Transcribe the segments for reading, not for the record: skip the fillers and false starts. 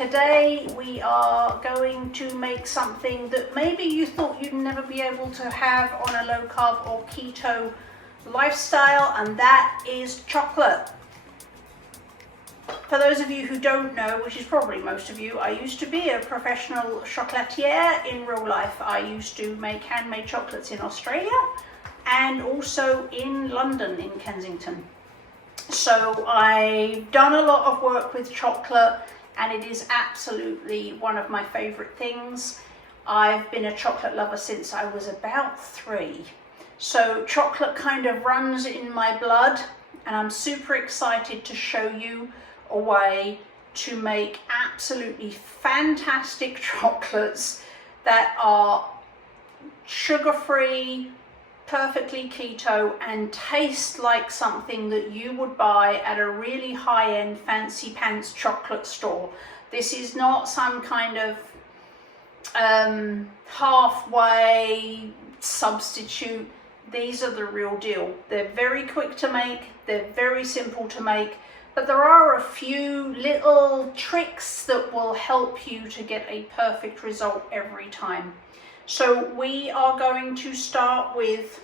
Today we are going to make something that maybe you thought you'd never be able to have on a low carb or keto lifestyle, and that is chocolate. For those of you who don't know, which is probably most of you, I used to be a professional chocolatier in real life. I used to make handmade chocolates in Australia and also in London, in Kensington. So I've done a lot of work with chocolate, and it is absolutely one of my favorite things. I've been a chocolate lover since I was about 3. So chocolate kind of runs in my blood, and I'm super excited to show you a way to make absolutely fantastic chocolates that are sugar-free, perfectly keto, and taste like something that you would buy at a really high-end fancy pants chocolate store. This is not some kind of halfway substitute. These are the real deal. They're very quick to make, they're very simple to make, but there are a few little tricks that will help you to get a perfect result every time. So we are going to start with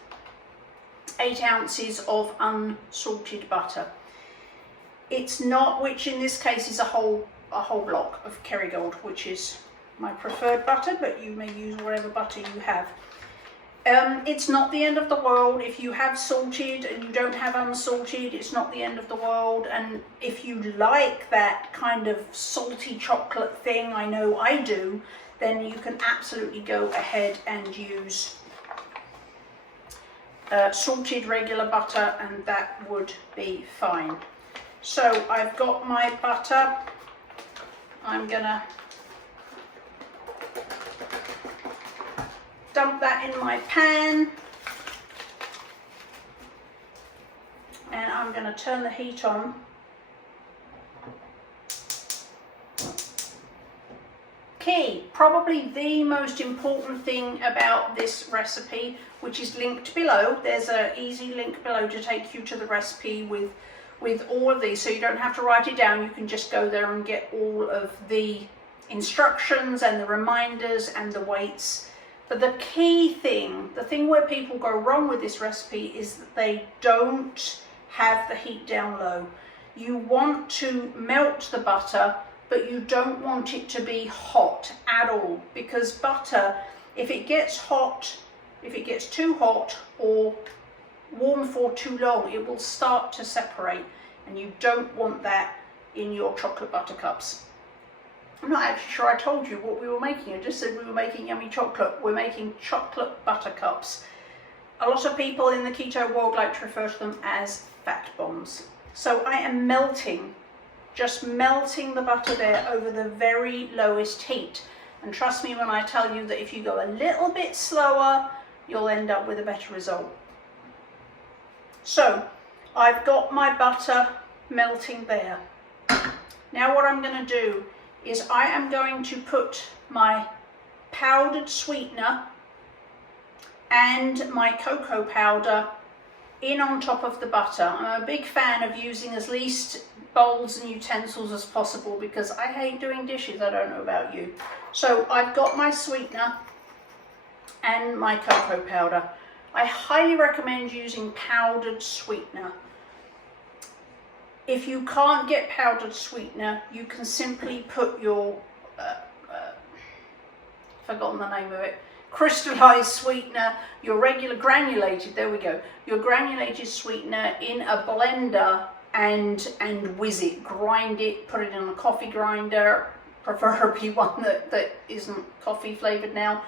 8 ounces of unsalted butter. It's not, which in this case is a whole block of Kerrygold, which is my preferred butter, but you may use whatever butter you have. It's not the end of the world if you have salted and you don't have unsalted. It's not the end of the world, and if you like that kind of salty chocolate thing, I know I do, then you can absolutely go ahead and use salted regular butter, and that would be fine. So I've got my butter. I'm gonna dump that in my pan, and I'm going to turn the heat on. Key, probably the most important thing about this recipe, which is linked below. There's an easy link below to take you to the recipe with all of these, so you don't have to write it down. You can just go there and get all of the instructions and the reminders and the weights. But the key thing, the thing where people go wrong with this recipe, is that they don't have the heat down low. You want to melt the butter, but you don't want it to be hot at all, because butter, if it gets hot, if it gets too hot or warm for too long, it will start to separate, and you don't want that in your chocolate butter cups. I'm not actually sure I told you what we were making. I just said we were making yummy chocolate. We're making chocolate butter cups. A lot of people in the keto world like to refer to them as fat bombs. So I am just melting the butter there over the very lowest heat. And trust me when I tell you that if you go a little bit slower, you'll end up with a better result. So I've got my butter melting there. Now what I'm going to do is I am going to put my powdered sweetener and my cocoa powder in on top of the butter. I'm a big fan of using as least bowls and utensils as possible, because I hate doing dishes. I don't know about you. So I've got my sweetener and my cocoa powder. I highly recommend using powdered sweetener. If you can't get powdered sweetener, you can simply put your, forgotten the name of it, crystallized sweetener, your regular granulated, there we go, your granulated sweetener in a blender and whiz it, grind it, put it in a coffee grinder, preferably one that isn't coffee flavored now,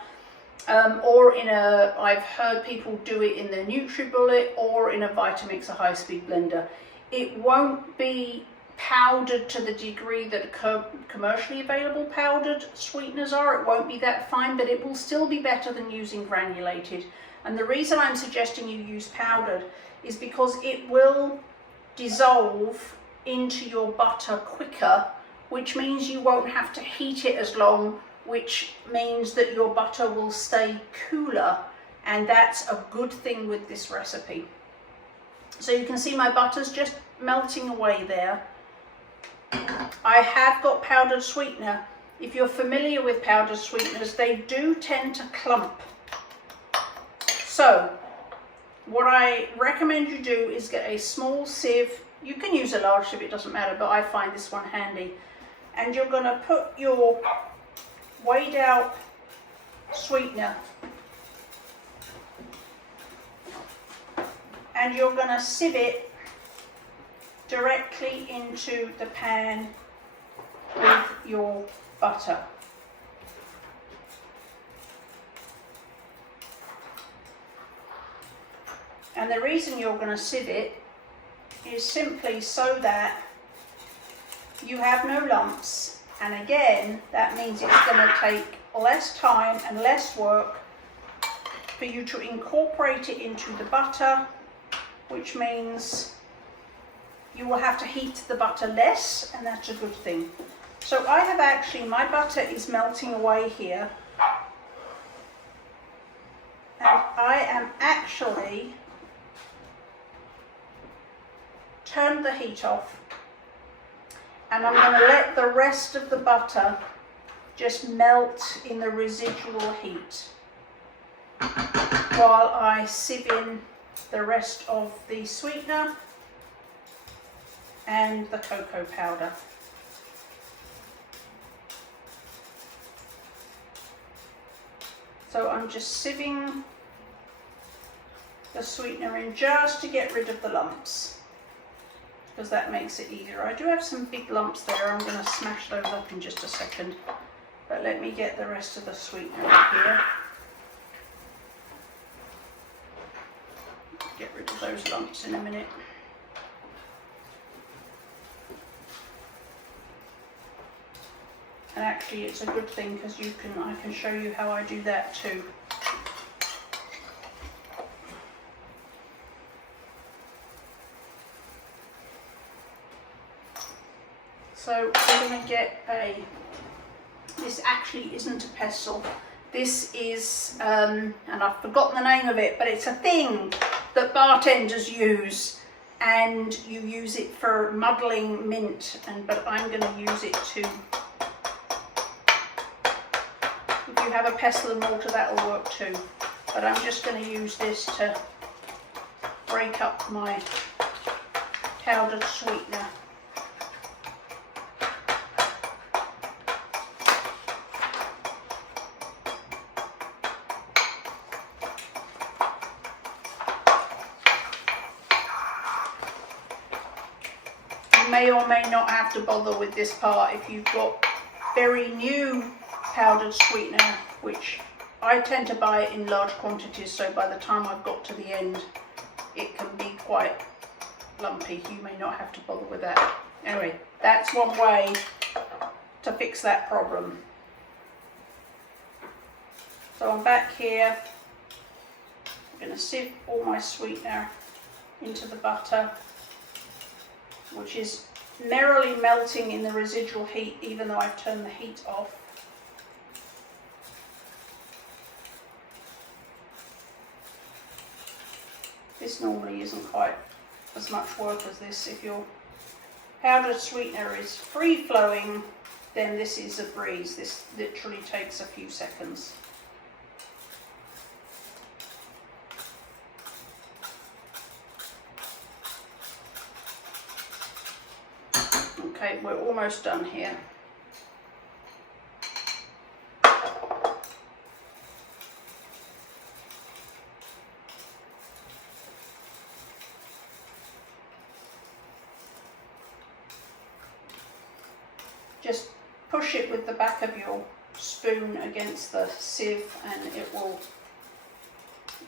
or in a, I've heard people do it in their NutriBullet or in a Vitamix, a high-speed blender. It won't be powdered to the degree that commercially available powdered sweeteners are. It won't be that fine, but it will still be better than using granulated. And the reason I'm suggesting you use powdered is because it will dissolve into your butter quicker, which means you won't have to heat it as long, which means that your butter will stay cooler, and that's a good thing with this recipe. So you can see my butter's just melting away there. I have got powdered sweetener. If you're familiar with powdered sweeteners, they do tend to clump. So what I recommend you do is get a small sieve. You can use a large sieve, it doesn't matter, but I find this one handy. And you're going to put your weighed out sweetener, and you're going to sieve it directly into the pan with your butter. And the reason you're going to sieve it is simply so that you have no lumps, and again that means it's going to take less time and less work for you to incorporate it into the butter, which means you will have to heat the butter less, and that's a good thing. So I have actually, my butter is melting away here, and I am actually turned the heat off, and I'm going to let the rest of the butter just melt in the residual heat while I sieve in the rest of the sweetener and the cocoa powder. So I'm just sieving the sweetener in just to get rid of the lumps, because that makes it easier. I do have some big lumps there. I'm going to smash those up in just a second, but let me get the rest of the sweetener in here. Get rid of those lumps in a minute. And actually it's a good thing because I can show you how I do that too. So we're going to get this actually isn't a pestle. This is, and I've forgotten the name of it, but it's a thing that bartenders use, and you use it for muddling mint, but I'm going to use it to, if you have a pestle and mortar, that will work too. But I'm just going to use this to break up my powdered sweetener. May or may not have to bother with this part if you've got very new powdered sweetener, which I tend to buy it in large quantities, so by the time I've got to the end it can be quite lumpy. You may not have to bother with that. Anyway, that's one way to fix that problem. So I'm back here. I'm going to sieve all my sweetener into the butter, which is merrily melting in the residual heat, even though I've turned the heat off. This normally isn't quite as much work as this. If your powdered sweetener is free flowing, then this is a breeze. This literally takes a few seconds. Okay, we're almost done here. Just push it with the back of your spoon against the sieve and it will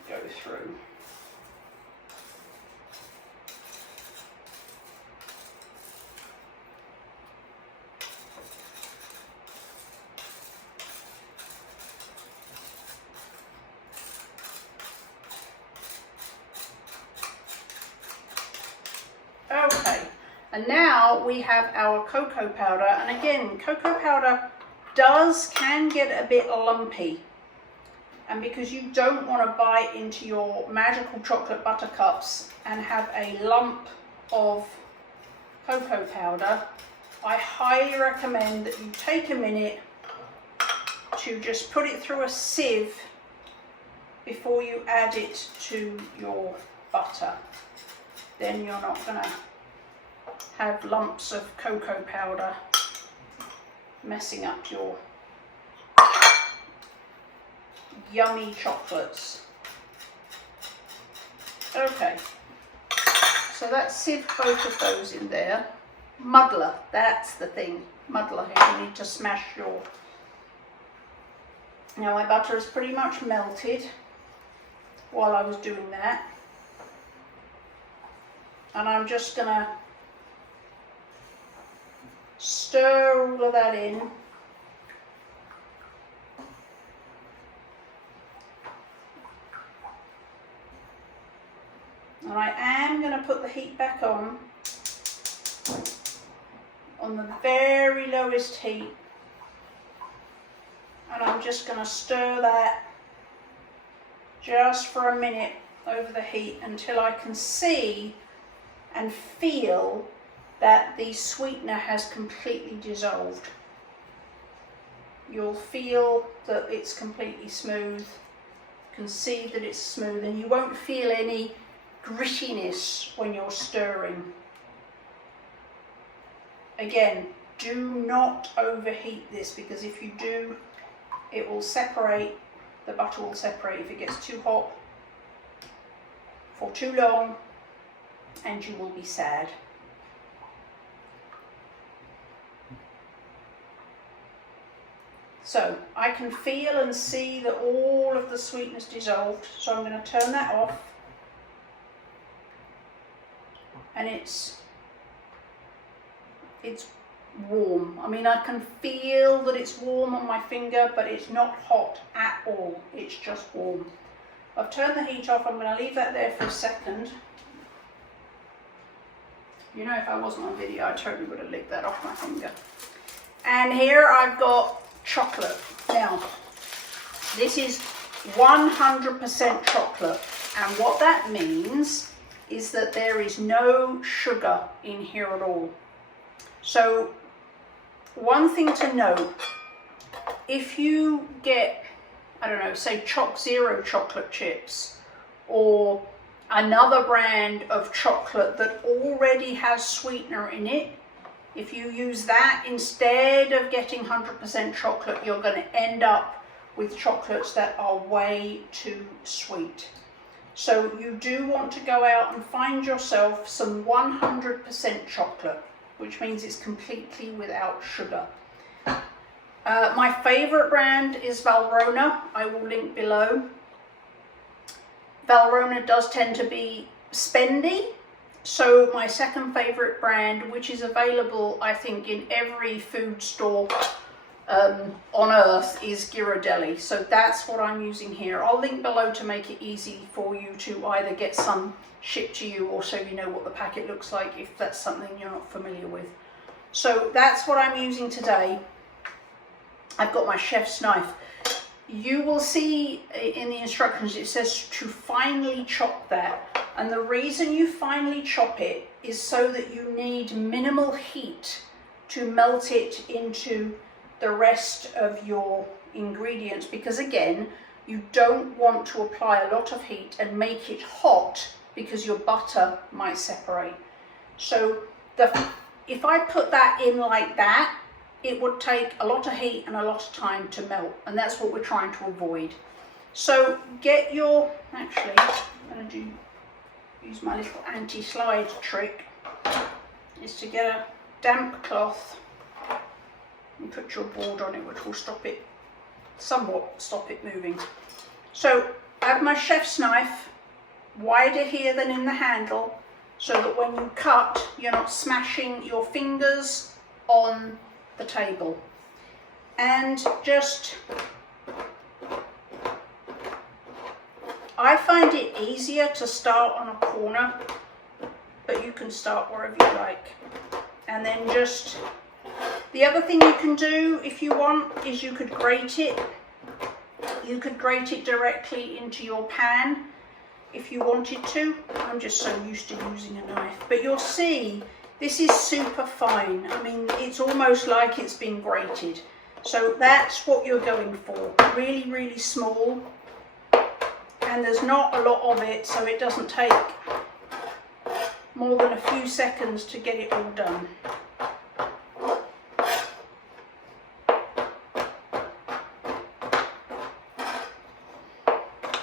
go through. Okay, and now we have our cocoa powder, and again, cocoa powder can get a bit lumpy, and because you don't want to bite into your magical chocolate buttercups and have a lump of cocoa powder, I highly recommend that you take a minute to just put it through a sieve before you add it to your butter. Then you're not going to have lumps of cocoa powder messing up your yummy chocolates. Okay, so that's sieved both of those in there. Muddler, that's the thing. Muddler, you need to smash your... Now my butter is pretty much melted while I was doing that. And I'm just gonna stir all of that in. And I am going to put the heat back on the very lowest heat. And I'm just going to stir that just for a minute over the heat until I can see and feel that the sweetener has completely dissolved. You'll feel that it's completely smooth. You can see that it's smooth, and you won't feel any grittiness when you're stirring. Again, do not overheat this, because if you do, it will separate, the butter will separate if it gets too hot for too long, and you will be sad. So I can feel and see that all of the sweetness dissolved, so I'm going to turn that off. And it's warm. I mean, I can feel that it's warm on my finger, but it's not hot at all. It's just warm. I've turned the heat off. I'm going to leave that there for a second. You know, if I wasn't on video, I totally would have licked that off my finger. And here I've got chocolate. Now, this is 100% chocolate. And what that means is that there is no sugar in here at all. So one thing to note, if you get, I don't know, say Choc Zero chocolate chips or another brand of chocolate that already has sweetener in it, if you use that instead of getting 100% chocolate, you're going to end up with chocolates that are way too sweet. So you do want to go out and find yourself some 100% chocolate, which means it's completely without sugar. My favorite brand is Valrhona. I will link below. Valrhona does tend to be spendy. So my second favorite brand, which is available, I think, in every food store on earth, is Ghirardelli. So that's what I'm using here. I'll link below to make it easy for you to either get some shipped to you or so you know what the packet looks like if that's something you're not familiar with. So that's what I'm using today. I've got my chef's knife. You will see in the instructions it says to finely chop that, and the reason you finely chop it is so that you need minimal heat to melt it into the rest of your ingredients, because again, you don't want to apply a lot of heat and make it hot because your butter might separate. So if I put that in like that, it would take a lot of heat and a lot of time to melt, and that's what we're trying to avoid. So get your, actually, I'm going to use my little anti-slide trick, is to get a damp cloth and put your board on it, which will somewhat stop it moving. So I have my chef's knife, wider here than in the handle, so that when you cut, you're not smashing your fingers on the table. And just, I find it easier to start on a corner, but you can start wherever you like. And then just, the other thing you can do if you want is you could grate it. You could grate it directly into your pan if you wanted to. I'm just so used to using a knife. But you'll see This is super fine. I mean, it's almost like it's been grated. So that's what you're going for. Really, really small. And there's not a lot of it, so it doesn't take more than a few seconds to get it all done.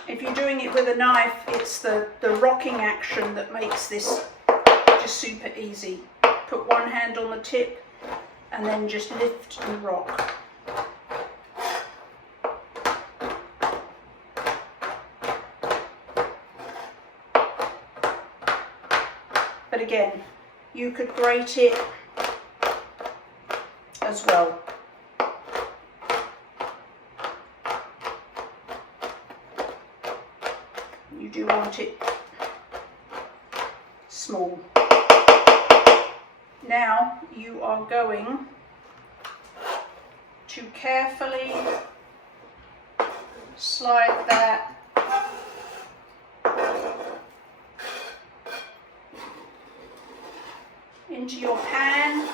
If you're doing it with a knife, it's the rocking action that makes this just super easy. Put one hand on the tip and then just lift and rock. But again, you could grate it as well. You do want it small. Now you are going to carefully slide that into your pan.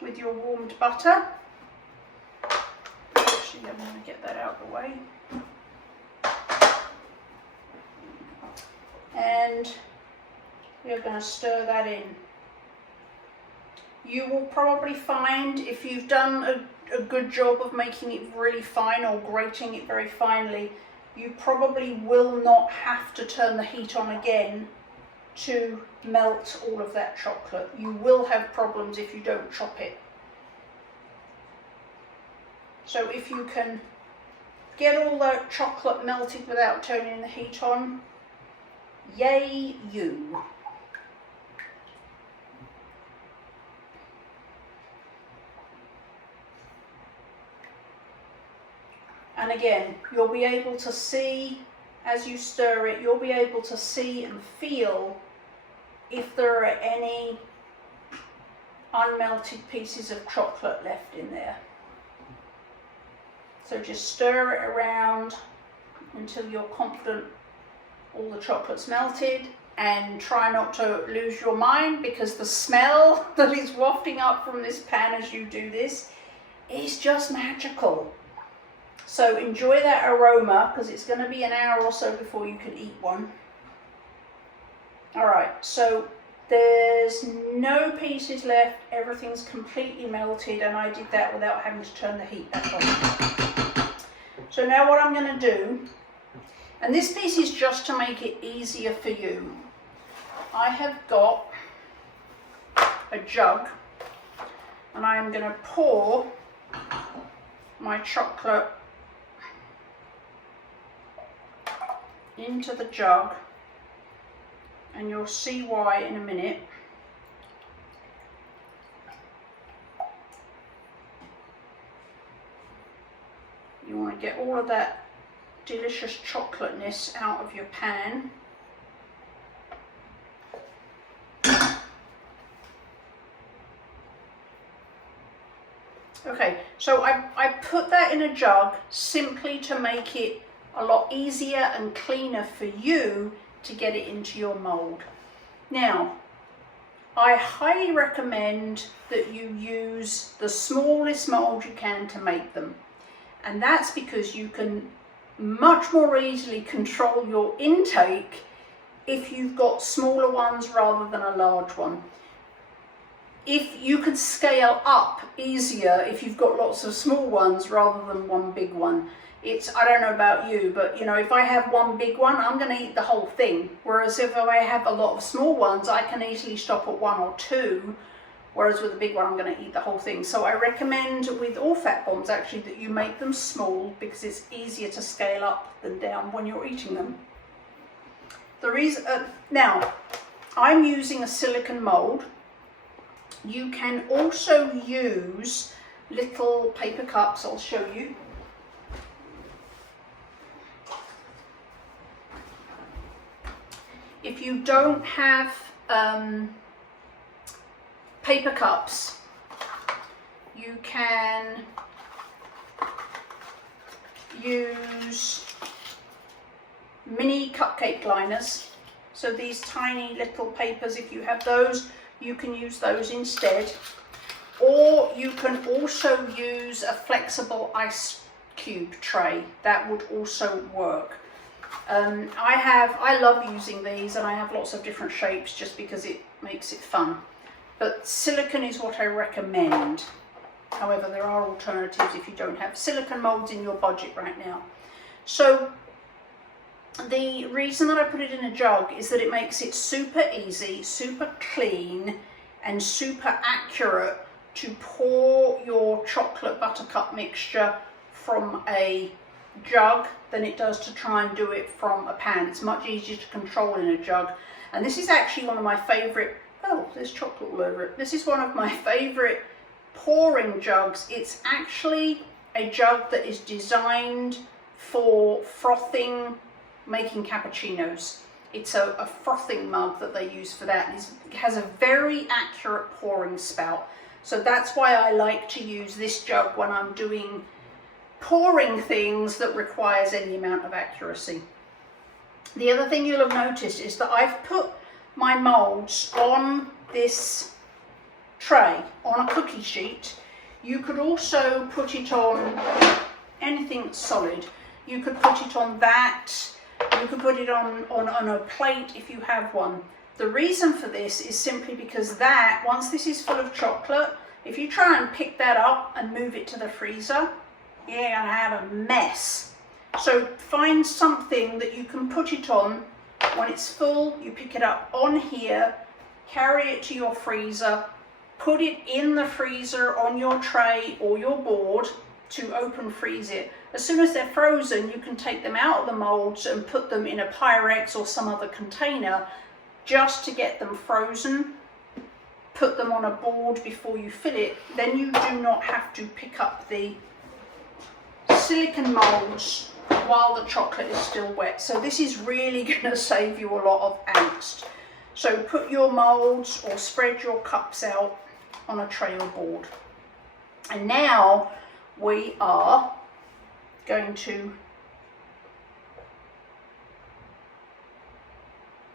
With your warmed butter. Actually, I'm going to get that out of the way. And we're going to stir that in. You will probably find, if you've done a good job of making it really fine or grating it very finely, you probably will not have to turn the heat on again to melt all of that chocolate. You will have problems if you don't chop it. So if you can get all that chocolate melted without turning the heat on, yay you. And again, you'll be able to see, as you stir it, you'll be able to see and feel if there are any unmelted pieces of chocolate left in there. So just stir it around until you're confident all the chocolate's melted, and try not to lose your mind, because the smell that is wafting up from this pan as you do this is just magical. So enjoy that aroma, because it's going to be an hour or so before you can eat one. Alright, so there's no pieces left, everything's completely melted, and I did that without having to turn the heat back on. So now what I'm going to do, and this piece is just to make it easier for you. I have got a jug, and I am going to pour my chocolate into the jug, and you'll see why in a minute. You want to get all of that delicious chocolateness out of your pan. Okay, so I put that in a jug simply to make it a lot easier and cleaner for you to get it into your mold. Now, I highly recommend that you use the smallest mold you can to make them. And that's because you can much more easily control your intake if you've got smaller ones rather than a large one. If you could scale up easier if you've got lots of small ones rather than one big one. I don't know about you, but you know, if I have one big one, I'm going to eat the whole thing. Whereas if I have a lot of small ones, I can easily stop at one or two. Whereas with a big one, I'm going to eat the whole thing. So I recommend with all fat bombs actually that you make them small, because it's easier to scale up than down when you're eating them. The reason, now, I'm using a silicone mold. You can also use little paper cups, I'll show you. If you don't have paper cups, you can use mini cupcake liners. So these tiny little papers, if you have those, you can use those instead. Or you can also use a flexible ice cube tray. That would also work. I love using these, and I have lots of different shapes just because it makes it fun. But silicone is what I recommend. However, there are alternatives if you don't have silicone molds in your budget right now. So the reason that I put it in a jug is that it makes it super easy, super clean, and super accurate to pour your chocolate buttercup mixture from a jug than it does to try and do it from a pan. It's much easier to control in a jug. And this is actually one of my favorite, oh, there's chocolate all over it. This is one of my favorite pouring jugs. It's actually a jug that is designed for frothing, making cappuccinos. It's a frothing mug that they use for that. It has a very accurate pouring spout. So that's why I like to use this jug when I'm doing pouring things that requires any amount of accuracy. The other thing you'll have noticed is that I've put my molds on this tray, on a cookie sheet. You could also put it on anything solid. You could put it on that. You could put it on a plate if you have one. The reason for this is simply because that, once this is full of chocolate, if you try and pick that up and move it to the freezer, you're going to have a mess. So find something that you can put it on. When it's full, you pick it up on here, carry it to your freezer, put it in the freezer on your tray or your board to open freeze it. As soon as they're frozen, you can take them out of the molds and put them in a Pyrex or some other container just to get them frozen. Put them on a board before you fill it. Then you do not have to pick up the silicone molds while the chocolate is still wet. So this is really going to save you a lot of angst. So put your molds or spread your cups out on a tray or board. And now we are going to,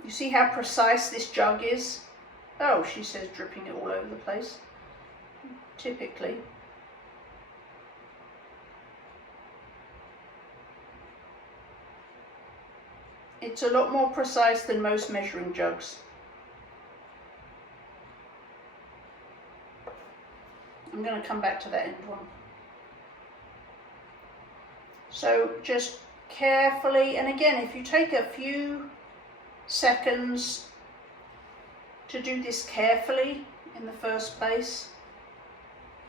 you see how precise this jug is? Oh, she says dripping it all over the place. Typically. It's a lot more precise than most measuring jugs. I'm going to come back to that end one. So just carefully, and again, if you take a few seconds to do this carefully in the first place,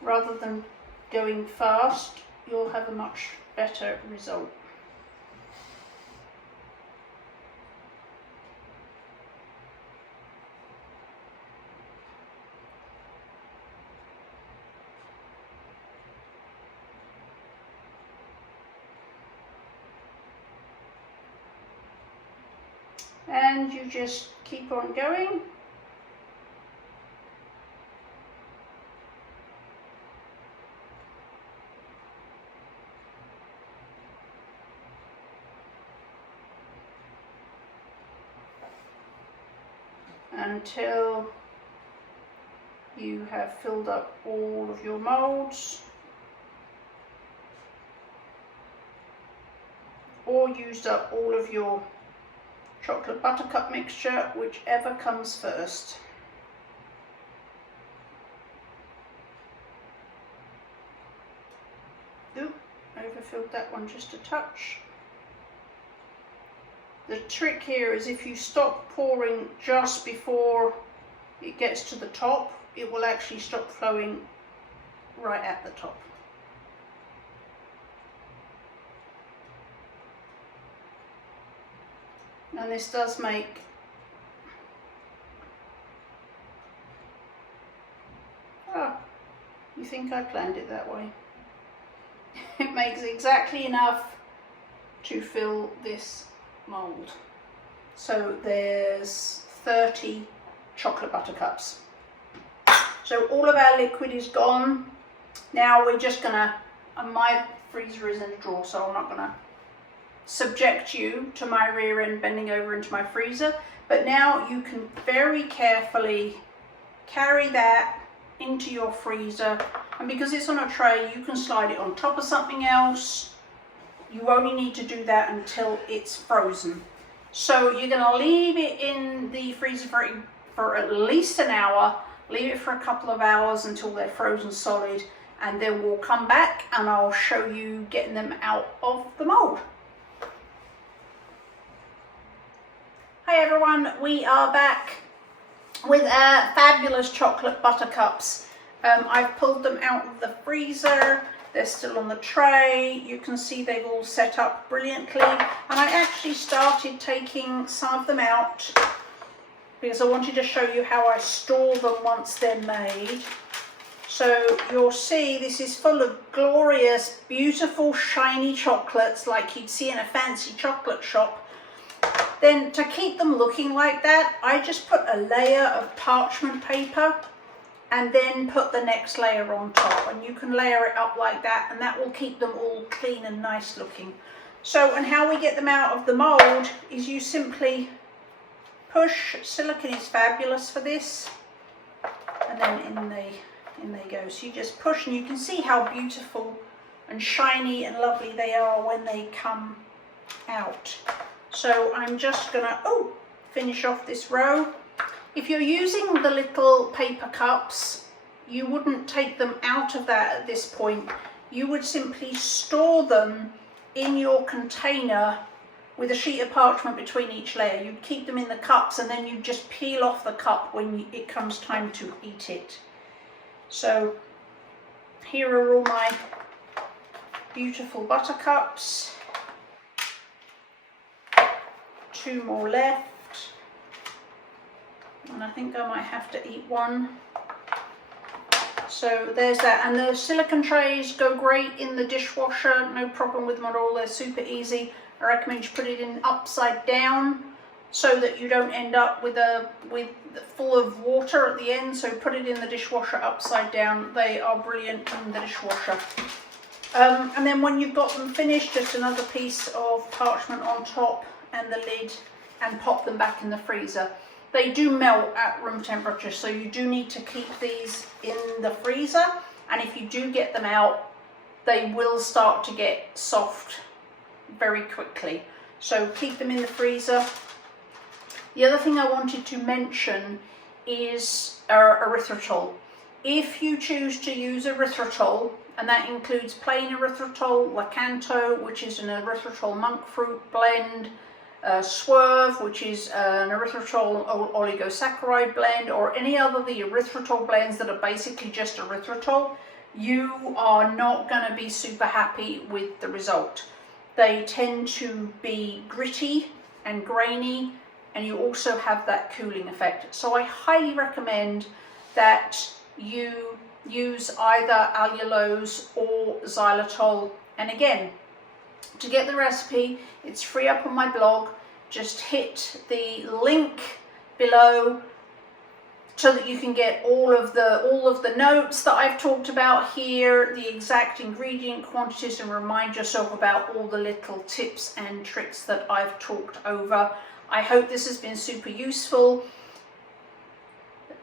rather than going fast, you'll have a much better result. And you just keep on going. Until you have filled up all of your molds or used up all of your chocolate buttercup mixture, whichever comes first. Oop, overfilled that one just a touch. The trick here is if you stop pouring just before it gets to the top, it will actually stop flowing right at the top. And this does make you think I planned it that way. It makes exactly enough to fill this mold. So there's 30 chocolate buttercups. So all of our liquid is gone. Now we're just gonna, and my freezer is in a drawer, so I'm not gonna subject you to my rear end bending over into my freezer, but now you can very carefully carry that into your freezer, and because it's on a tray, you can slide it on top of something else. You only need to do that until it's frozen. So you're going to leave it in the freezer for at least an hour, leave it for a couple of hours until they're frozen solid, and then we'll come back and I'll show you getting them out of the mold. Hi everyone, we are back with our fabulous chocolate buttercups. I've pulled them out of the freezer. They're still on the tray. You can see they've all set up brilliantly. And I actually started taking some of them out because I wanted to show you how I store them once they're made. So you'll see this is full of glorious, beautiful, shiny chocolates like you'd see in a fancy chocolate shop. Then to keep them looking like that, I just put a layer of parchment paper and then put the next layer on top, and you can layer it up like that, and that will keep them all clean and nice looking. So, and how we get them out of the mold is you simply push. Silicone is fabulous for this, and then in they go. So you just push, and you can see how beautiful and shiny and lovely they are when they come out. So I'm just gonna finish off this row. If you're using the little paper cups, you wouldn't take them out of that at this point. You would simply store them in your container with a sheet of parchment between each layer. You'd keep them in the cups, and then you just peel off the cup when it comes time to eat it. So here are all my beautiful buttercups. 2 more left. And I think I might have to eat one. So there's that. And the silicone trays go great in the dishwasher, no problem with them at all. They're super easy. I recommend you put it in upside down so that you don't end up with full of water at the end. So put it in the dishwasher upside down. They are brilliant in the dishwasher. And then when you've got them finished, just another piece of parchment on top and the lid, and pop them back in the freezer. They do melt at room temperature, so you do need to keep these in the freezer, and if you do get them out, they will start to get soft very quickly. So keep them in the freezer. The other thing I wanted to mention is erythritol. If you choose to use erythritol, and that includes plain erythritol, Lakanto, which is an erythritol monk fruit blend, Swerve, which is an erythritol oligosaccharide blend, or any other of the erythritol blends that are basically just erythritol, you are not going to be super happy with the result. They tend to be gritty and grainy, and you also have that cooling effect. So I highly recommend that you use either allulose or xylitol. And again, to get the recipe, it's free up on my blog. Just hit the link below so that you can get all of the notes that I've talked about here, the exact ingredient quantities, and remind yourself about all the little tips and tricks that I've talked over. I hope this has been super useful.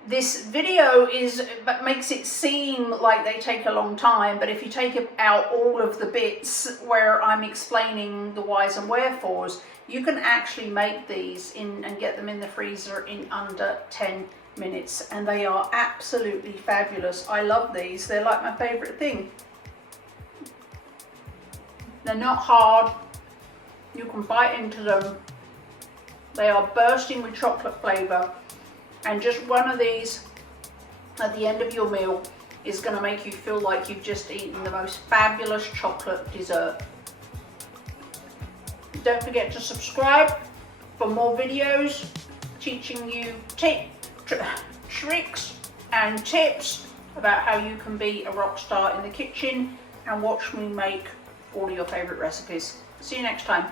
This video makes it seem like they take a long time, but if you take out all of the bits where I'm explaining the whys and wherefores, you can actually make these and get them in the freezer in under 10 minutes, and they are absolutely fabulous. I love these. They're like my favorite thing. They're not hard. You can bite into them. They are bursting with chocolate flavor. And just one of these at the end of your meal is going to make you feel like you've just eaten the most fabulous chocolate dessert. Don't forget to subscribe for more videos teaching you tricks and tips about how you can be a rock star in the kitchen, and watch me make all of your favorite recipes. See you next time.